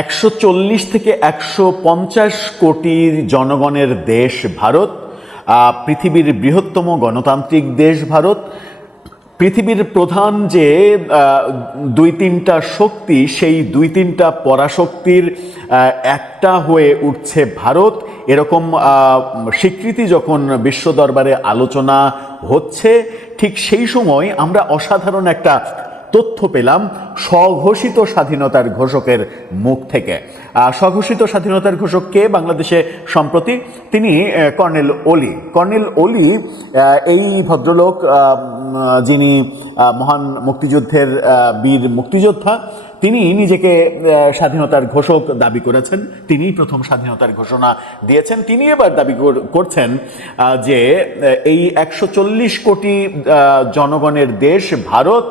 140 থেকে 150 কোটি জনগণের দেশ ভারত, পৃথিবীর বৃহত্তম গণতান্ত্রিক দেশ ভারত, পৃথিবীর প্রধান যে দুই তিনটা শক্তি, সেই দুই তিনটা পরাশক্তির একটা হয়ে উঠছে ভারত, এরকম স্বীকৃতি যখন বিশ্ব দরবারে আলোচনা হচ্ছে, ঠিক সেই সময় আমরা অসাধারণ একটা তথ্য পেলাম স্বঘোষিত স্বাধীনতার ঘোষকের মুখ থেকে। স্বঘোষিত স্বাধীনতার ঘোষক কে বাংলাদেশে সম্প্রতি? তিনি কর্নেল ওলি। কর্নেল ওলি এই ভদ্রলোক, যিনি মহান মুক্তিযুদ্ধের বীর মুক্তিযোদ্ধা, তিনি নিজেকে স্বাধীনতার ঘোষক দাবি করেছেন। তিনিই প্রথম স্বাধীনতার ঘোষণা দিয়েছেন। তিনি এবার দাবি করছেন যে এই 140 কোটি জনগণের দেশ ভারত,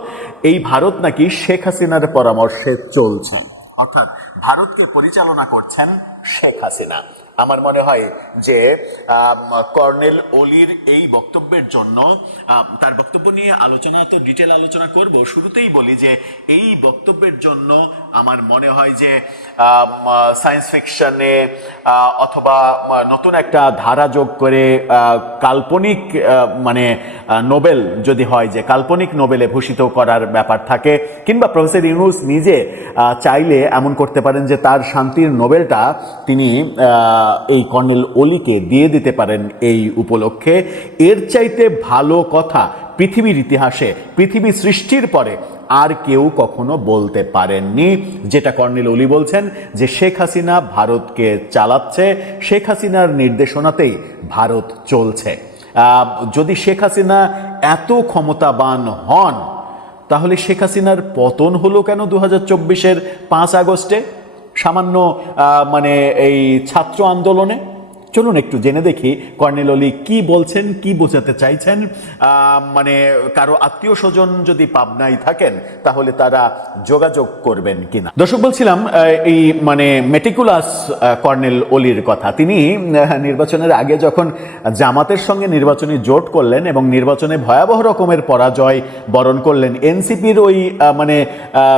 এই ভারত নাকি শেখ হাসিনার পরামর্শে চলছে, অর্থাৎ ভারতকে পরিচালনা করছেন শেখ হাসিনা। আমার মনে হয় যে কর্নেল ওলির এই বক্তব্যের জন্য, তার বক্তব্য নিয়ে আলোচনা, তো ডিটেল আলোচনা করব, শুরুতেই বলি যে এই বক্তব্যের জন্য আমার মনে হয় যে সায়েন্স ফিকশনে অথবা নতুন একটা ধারা যোগ করে কাল্পনিক মানে নোবেল যদি হয়, যে কাল্পনিক নোবেলে ভূষিত করার ব্যাপার থাকে, কিংবা প্রফেসর ইউনূস নিজে চাইলে এমন করতে পারেন যে তার শান্তির নোবেলটা তিনি এই কর্নেল ওলিকে দিয়ে দিতে পারেন এই উপলক্ষে। এর চাইতে ভালো কথা পৃথিবীর ইতিহাসে, পৃথিবী সৃষ্টির পরে আর কেউ কখনো বলতে পারেননি, যেটা কর্নেল ওলি বলছেন যে শেখ হাসিনা ভারতকে চালাচ্ছে, শেখ হাসিনার নির্দেশনাতেই ভারত চলছে। যদি শেখ হাসিনা এত ক্ষমতাবান হন, তাহলে শেখ হাসিনার পতন হলো কেন 2024-এর 5 আগস্টে, সামান্য মানে এই ছাত্র আন্দোলনে? চলুন একটু জেনে দেখি কর্নেল ওলি কি বলছেন, কি বোঝাতে চাইছেন। মানে কারো আত্মীয় স্বজন যদি পাবনায় থাকেন, তাহলে তারা যোগাযোগ করবেন কিনা। দর্শক, বলছিলাম এই মানে মেটিকুলাস কর্নেল ওলির কথা। তিনি নির্বাচনের আগে যখন জামাতের সঙ্গে নির্বাচনী জোট করলেন এবং নির্বাচনে ভয়াবহ রকমের পরাজয় বরণ করলেন, এনসিপির ওই মানে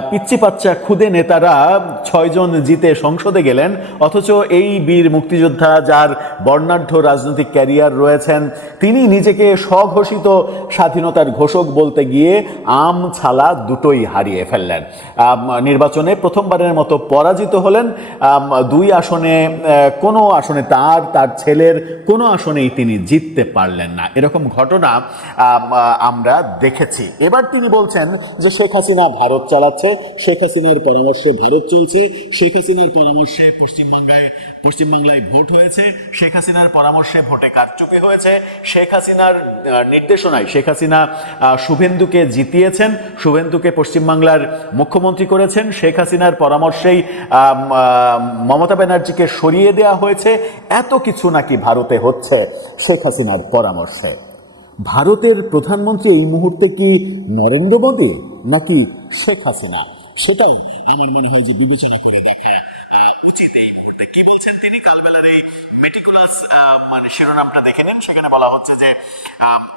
পিচ্চি পাচ্চা খুদে নেতারা 6 জন জিতে সংসদে গেলেন, অথচ এই বীর মুক্তিযোদ্ধা, যার বর্ণাঢ্য রাজনৈতিক ক্যারিয়ার রয়েছেন, তিনি নিজেকে স্বঘোষিত স্বাধীনতার ঘোষক বলতে গিয়ে আম ছালা দুটোই হারিয়ে ফেললেন। নির্বাচনে প্রথমবারের মতো পরাজিত হলেন। 2 আসনে, কোনো আসনে তার ছেলের কোনো আসনেই তিনি জিততে পারলেন না। এরকম ঘটনা আমরা দেখেছি। এবার তিনি বলছেন যে শেখ হাসিনা ভারত চালাচ্ছে, শেখ হাসিনার পরামর্শে ভারত চলছে, শেখ হাসিনার পরামর্শে পশ্চিমবাংলায় ভোট হয়েছে, শেখ হাসিনার পরামর্শে ভোটে কারচুপি হয়েছে, শেখ হাসিনার নির্দেশনায় শেখ হাসিনা শুভেন্দুকে জিতিয়েছেন, শুভেন্দুকে পশ্চিমবাংলার মুখ্যমন্ত্রী করেছেন, শেখ হাসিনার পরামর্শেই মমতা ব্যানার্জিকে সরিয়ে দেওয়া হয়েছে। এত কিছু নাকি ভারতে হচ্ছে শেখ হাসিনার পরামর্শে। ভারতের প্রধানমন্ত্রী এই মুহূর্তে কি নরেন্দ্র মোদী নাকি শেখ হাসিনা? সেটাই আমার মনে হয় যে বিবেচনা করে দেখা উচিত এই মুহূর্তে। কি বলছেন তিনি? কালবেলার এই মেটিকুলাস মানে শিরোনামটা দেখে নেন। সেখানে বলা হচ্ছে যে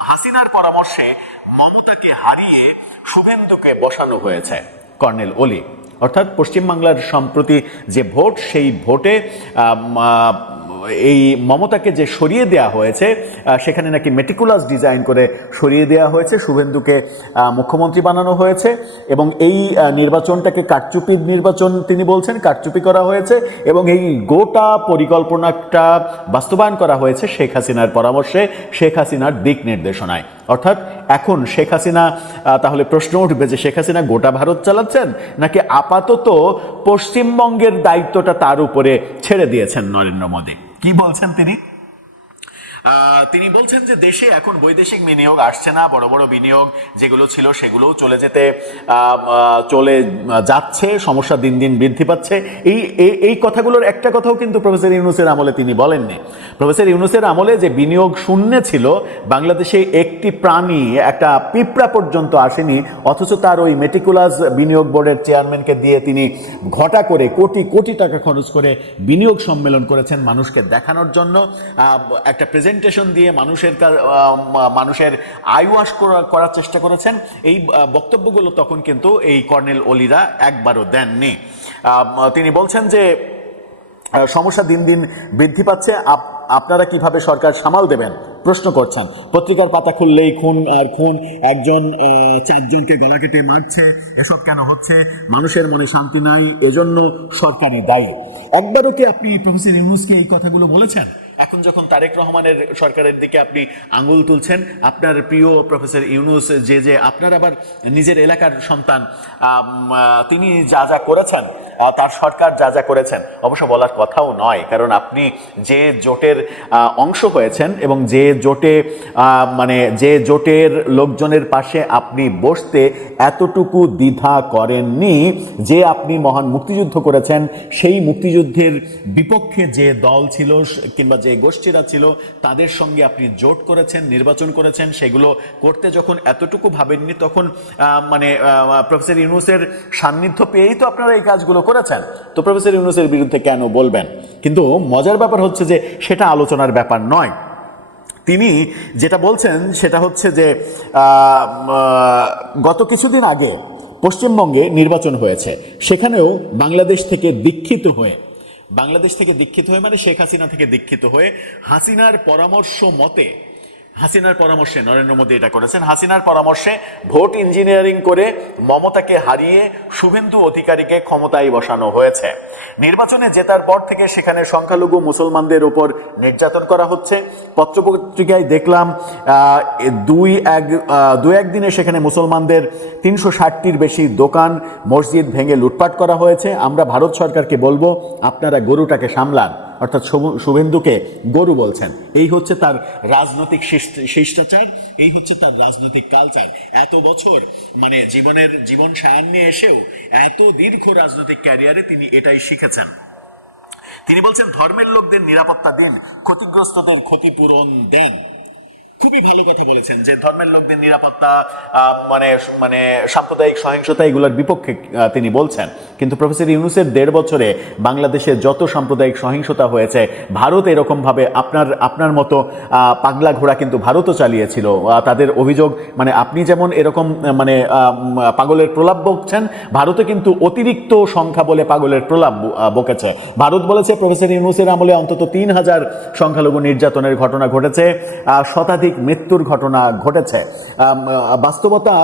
হাসিনার পরামর্শে মমতাকে হারিয়ে শুভেন্দুকে বসানো হয়েছে কর্নেল ওলি। অর্থাৎ পশ্চিমবাংলার সম্প্রতি যে ভোট, সেই ভোটে এই মমতাকে যে সরিয়ে দেওয়া হয়েছে, সেখানে নাকি মেটিকুলাস ডিজাইন করে সরিয়ে দেওয়া হয়েছে, শুভেন্দুকে মুখ্যমন্ত্রী বানানো হয়েছে, এবং এই নির্বাচনটাকে কারচুপির নির্বাচন তিনি বলছেন, কারচুপি করা হয়েছে, এবং এই গোটা পরিকল্পনাটা বাস্তবায়ন করা হয়েছে শেখ হাসিনার পরামর্শে, শেখ হাসিনার দিক নির্দেশনায়। অর্থাৎ এখন শেখ হাসিনা, তাহলে প্রশ্ন উঠবে যে শেখ হাসিনা গোটা ভারত চালাচ্ছেন নাকি আপাতত পশ্চিমবঙ্গের দায়িত্বটা তার উপরে ছেড়ে দিয়েছেন নরেন্দ্র মোদী? কি বলছেন তিনি? তিনি বলছেন যে দেশে এখন বৈদেশিক বিনিয়োগ আসছে না, বড় বড় বিনিয়োগ যেগুলো ছিল সেগুলোও চলে যাচ্ছে, সমস্যা দিন দিন বৃদ্ধি পাচ্ছে। এই কথাগুলোর একটা কথাও কিন্তু প্রফেসর ইউনূসের আমলে তিনি বলেননি। প্রফেসর ইউনূসের আমলে যে বিনিয়োগ শূন্য ছিল, বাংলাদেশে একটি প্রাণী, একটা পিঁপড়া পর্যন্ত আসেনি, অথচ তার ওই মেটিকুলাস বিনিয়োগ বোর্ডের চেয়ারম্যানকে দিয়ে তিনি ঘটা করে কোটি কোটি টাকা খরচ করে বিনিয়োগ সম্মেলন করেছেন মানুষকে দেখানোর জন্য, একটা প্রেজেন্টেশন দিয়ে মানুষের আই ওয়াশ করার চেষ্টা করেছেন। এই বক্তব্যগুলো তখন কিন্তু এই কর্নেল ওলিরা একবারও দেননি। তিনি বলছেন যে সমস্যা দিন দিন বৃদ্ধি পাচ্ছে, আপনারা কিভাবে সরকার সামাল দেবেন প্রশ্ন করছেন। পত্রিকার পাতা খুললেই খুন আর খুন, একজন চারজনকে গলা কেটে মারছে, এসব কেন হচ্ছে? মানুষের মনে শান্তি নাই, এজন্য সরকারই দায়ী। একবারও কি আপনি প্রফেসর ইউনূসকে এই কথাগুলো বলেছেন? এখন যখন তারেক রহমানের সরকারের দিকে আপনি আঙুল তুলছেন, আপনার প্রিয় প্রফেসর ইউনূস যে আপনার আবার নিজের এলাকার সন্তান, তিনি যা যা করেছেন, তার সরকার যা যা করেছেন, অবশ্য বলার কথাও নয়, কারণ আপনি যে জোটের অংশ হয়েছেন এবং যে জোটে যে জোটের লোকজনের পাশে আপনি বসতে এতটুকু দ্বিধা করেননি যে আপনি মহান মুক্তিযুদ্ধ করেছেন, সেই মুক্তিযুদ্ধের বিপক্ষে যে দল ছিল কিংবা যে গোষ্ঠীরা ছিল তাদের সঙ্গে আপনি জোট করেছেন, নির্বাচন করেছেন, সেগুলো করতে যখন এতটুকু ভাবেননি, তখন প্রফেসর ইউনূসের সান্নিধ্য পেয়েই তো আপনারা এই কাজগুলো করেছেন। তো প্রফেসর ইউনূসের বিরুদ্ধে কেন বলবেন? কিন্তু মজার ব্যাপার হচ্ছে যে সেটা আলোচনার ব্যাপার নয়। তিনি যেটা বলছেন সেটা হচ্ছে যে গত কিছুদিন আগে পশ্চিমবঙ্গে নির্বাচন হয়েছে, সেখানেও বাংলাদেশ থেকে দীক্ষিত হয়ে মানে শেখ হাসিনা থেকে দীক্ষিত হয়ে হাসিনার পরামর্শে নরেন্দ্র মোদী এটা করেছেন। হাসিনার পরামর্শে ভোট ইঞ্জিনিয়ারিং করে মমতাকে হারিয়ে শুভেন্দু অধিকারীকে ক্ষমতায় বসানো হয়েছে। নির্বাচনে জেতার পর থেকে সেখানে সংখ্যালঘু মুসলমানদের উপর নির্যাতন করা হচ্ছে। পত্রপত্রিকায় দেখলাম দুই একদিনে সেখানে মুসলমানদের 360টির বেশি দোকান, মসজিদ ভেঙে লুটপাট করা হয়েছে। আমরা ভারত সরকারকে বলবো, আপনারা গরুটাকে সামলান, অর্থাৎ শুভেন্দুকে গরু বলছেন। এই হচ্ছে তার রাজনৈতিক শিষ্টাচার, এই হচ্ছে তার রাজনৈতিক কালচার। এত বছর জীবন সায়ান্নে এসেও এত দীর্ঘ রাজনৈতিক ক্যারিয়ারে তিনি এটাই শিখেছেন। তিনি বলছেন, ধর্মের লোকদের নিরাপত্তা দিন, ক্ষতিগ্রস্তদের ক্ষতিপূরণ দেন। খুবই ভালো কথা বলেছেন যে ধর্মের লোকদের নিরাপত্তা, সাম্প্রদায়িক সহিংসতা, এগুলোর বিপক্ষে তিনি বলছেন। কিন্তু প্রফেসর ইউনূসের 1.5 বছরে বাংলাদেশে যত সাম্প্রদায়িক সহিংসতা হয়েছে, ভারত এরকমভাবে আপনার মতো পাগলা ঘোড়া কিন্তু ভারতও চালিয়েছিল। তাদের অভিযোগ, আপনি যেমন এরকম পাগলের প্রলাপ বকছেন, ভারতে কিন্তু অতিরিক্ত সংখ্যা বলে পাগলের প্রলাপ বকেছে। ভারত বলেছে প্রফেসর ইউনূসের আমলে অন্তত 3000 সংখ্যালঘু নির্যাতনের ঘটনা ঘটেছে, শতাধিক মৃত্যুর ঘটনা ঘটেছে। বাস্তবতা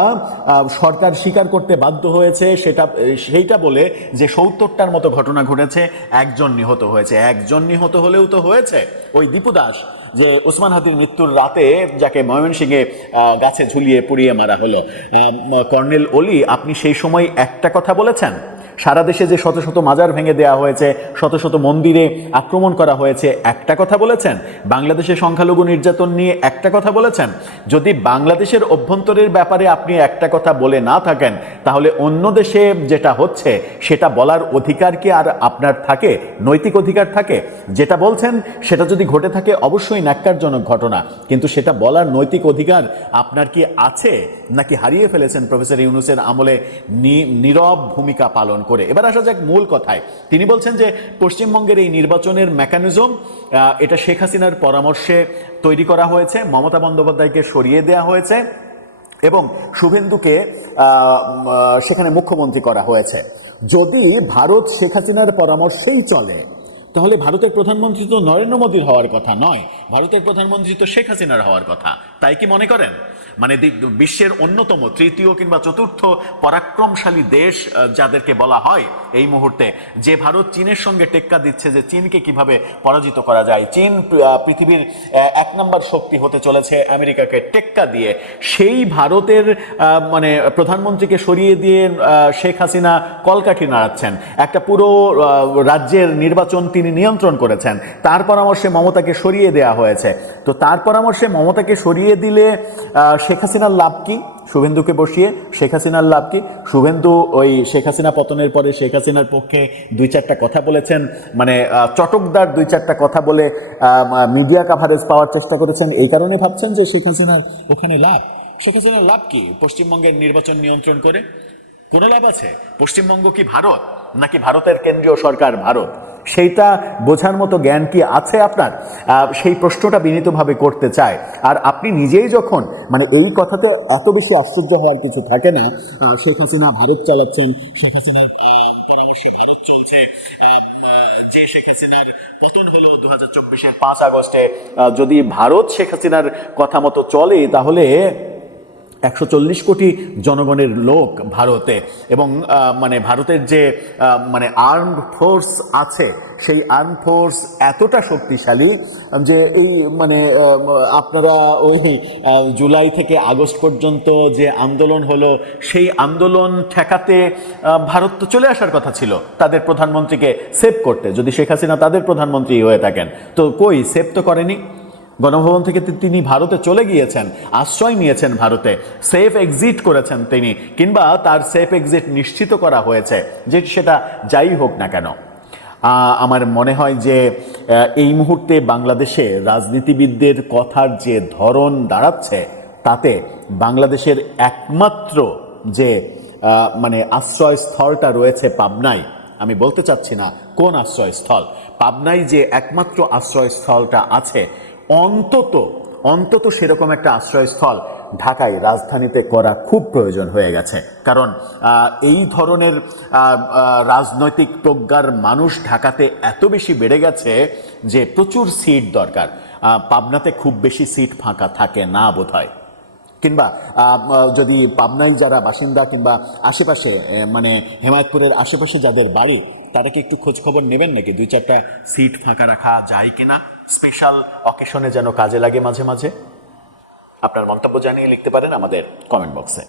সরকার স্বীকার করতে বাধ্য হয়েছে সেইটা বলে যে 70টার মতো ঘটনা ঘটেছে, একজন নিহত হয়েছে। একজন নিহত হলেও তো হয়েছে ওই দীপু দাস, যে ওসমান হাদির মৃত্যুর রাতে যাকে ময়মনসিংহে গাছে ঝুলিয়ে পুড়িয়ে মারা হলো, কর্নেল অলি, আপনি সেই সময় একটা কথা বলেছেন? সারা দেশে যে শত শত মাজার ভেঙে দেওয়া হয়েছে, শত শত মন্দিরে আক্রমণ করা হয়েছে, একটা কথা বলেছেন? বাংলাদেশে সংখ্যালঘু নির্যাতন নিয়ে একটা কথা বলেছেন? যদি বাংলাদেশের অভ্যন্তরের ব্যাপারে আপনি একটা কথা বলে না থাকেন, তাহলে অন্য দেশে যেটা হচ্ছে সেটা বলার অধিকার কি আর আপনার থাকে? নৈতিক অধিকার থাকে? যেটা বলছেন সেটা যদি ঘটে থাকে অবশ্যই ন্যাক্কারজনক ঘটনা, কিন্তু সেটা বলার নৈতিক অধিকার আপনার কি আছে, নাকি হারিয়ে ফেলেছেন প্রফেসর ইউনূসের আমলে নীরব ভূমিকা পালন করে? এবার আসা যাক মূল কথায়। তিনি বলছেন যে পশ্চিমবঙ্গের এই নির্বাচনের মেকানিজম, এটা শেখ হাসিনার পরামর্শে তৈরি করা হয়েছে, মমতা বন্দ্যোপাধ্যায়কে সরিয়ে দেওয়া হয়েছে এবং শুভেন্দুকে সেখানে মুখ্যমন্ত্রী করা হয়েছে। যদি ভারত শেখ হাসিনার পরামর্শেই চলে, তাহলে ভারতের প্রধানমন্ত্রী তো নরেন্দ্র মোদীর হওয়ার কথা নয়, ভারতের প্রধানমন্ত্রী তো শেখ হাসিনার হওয়ার কথা। তাই কি মনে করেন? বিশ্বের অন্যতম তৃতীয় কিংবা চতুর্থ পরাক্রমশালী দেশ যাদেরকে বলা হয় এই মুহূর্তে, যে ভারত চীনের সঙ্গে টেক্কা দিচ্ছে যে চীনকে কিভাবে পরাজিত করা যায়, চীন পৃথিবীর 1 নম্বর শক্তি হতে চলেছে আমেরিকাকে টেক্কা দিয়ে, সেই ভারতের প্রধানমন্ত্রীকে সরিয়ে দিয়ে শেখ হাসিনা কলকাঠি নাড়াচ্ছেন। একটা পুরো রাজ্যের নির্বাচন তিনি নিয়ন্ত্রণ করেছেন, তার পরামর্শে মমতাকে সরিয়ে দেওয়া হয়েছে। তো তার পরামর্শে মমতাকে সরিয়ে দিলে শেখ হাসিনার লাভ কি? শুভেন্দুকে বসিয়ে শেখ হাসিনার লাভ কি? শুভেন্দু ওই শেখ হাসিনা পতনের পরে শেখ হাসিনার পক্ষে 2-4টা কথা বলেছেন, চটকদার 2-4টা কথা বলে মিডিয়া কাভারেজ পাওয়ার চেষ্টা করেছেন। এই কারণে ভাবছেন যে শেখ হাসিনার ওখানে লাভ। শেখ হাসিনার লাভ কি পশ্চিমবঙ্গের নির্বাচন নিয়ন্ত্রণ করে? কোনো লাভ আছে? পশ্চিমবঙ্গ কি ভারত, নাকি ভারতের কেন্দ্রীয় সরকার ভারত? সেইটা বোঝার মতো জ্ঞান কি আছে আপনার? সেই প্রশ্নটা বিনীতভাবে করতে চায়। আর আপনি নিজেই যখন এই কথাতে এত বেশি আশ্চর্য হওয়ার কিছু থাকে না। শেখ হাসিনা ভারত চালাচ্ছেন, শেখ হাসিনার পরামর্শে ভারত হচ্ছে যে শেখ হাসিনার পতন হলো 2024-এর 5 আগস্টে, যদি ভারত শেখ হাসিনার কথা মতো চলে তাহলে 140 কোটি জনগণের লোক ভারতে, এবং মানে ভারতের যে মানে আর্মড ফোর্স আছে সেই আর্ম ফোর্স এতটা শক্তিশালী যে এই মানে আপনারা ওই জুলাই থেকে আগস্ট পর্যন্ত যে আন্দোলন হলো সেই আন্দোলন ঠেকাতে ভারত তো চলে আসার কথা ছিল তাদের প্রধানমন্ত্রীকে সেভ করতে, যদি শেখ হাসিনা তাদের প্রধানমন্ত্রী হয়ে থাকেন। তো কই, সেভ তো করেনি। গণভবন থেকে তিনি ভারতে চলে গিয়েছেন, আশ্রয় নিয়েছেন ভারতে, সেফ এক্সিট করেছেন তিনি, কিংবা তার সেফ এক্সিট নিশ্চিত করা হয়েছে, যে সেটা যাই হোক না কেন। আমার মনে হয় যে এই মুহূর্তে বাংলাদেশে রাজনীতিবিদদের কথার যে ধরন দাঁড়াচ্ছে তাতে বাংলাদেশের একমাত্র যে মানে আশ্রয়স্থলটা রয়েছে পাবনায়, আমি বলতে চাচ্ছি না কোন আশ্রয়স্থল, পাবনায় যে একমাত্র আশ্রয়স্থলটা আছে, অন্তত অন্তত সেরকম একটা আশ্রয়স্থল ঢাকায় রাজধানীতে করা খুব প্রয়োজন হয়ে গেছে। কারণ এই ধরনের রাজনৈতিক প্রজ্ঞার মানুষ ঢাকাতে এত বেশি বেড়ে গেছে যে প্রচুর সিট দরকার। পাবনাতে খুব বেশি সিট ফাঁকা থাকে না বোধহয়। কিংবা যদি পাবনায় যারা বাসিন্দা কিংবা আশেপাশে মানে হেমায়তপুরের আশেপাশে যাদের বাড়ি, তারা কি একটু খোঁজ খবর নেবেন নাকি 2-4টা সিট ফাঁকা রাখা যায় কিনা, স্পেশাল অকেশনে যেন কাজে লাগে মাঝে মাঝে। আপনার মন্তব্য জানিয়ে লিখতে পারেন আমাদের কমেন্ট বক্সে।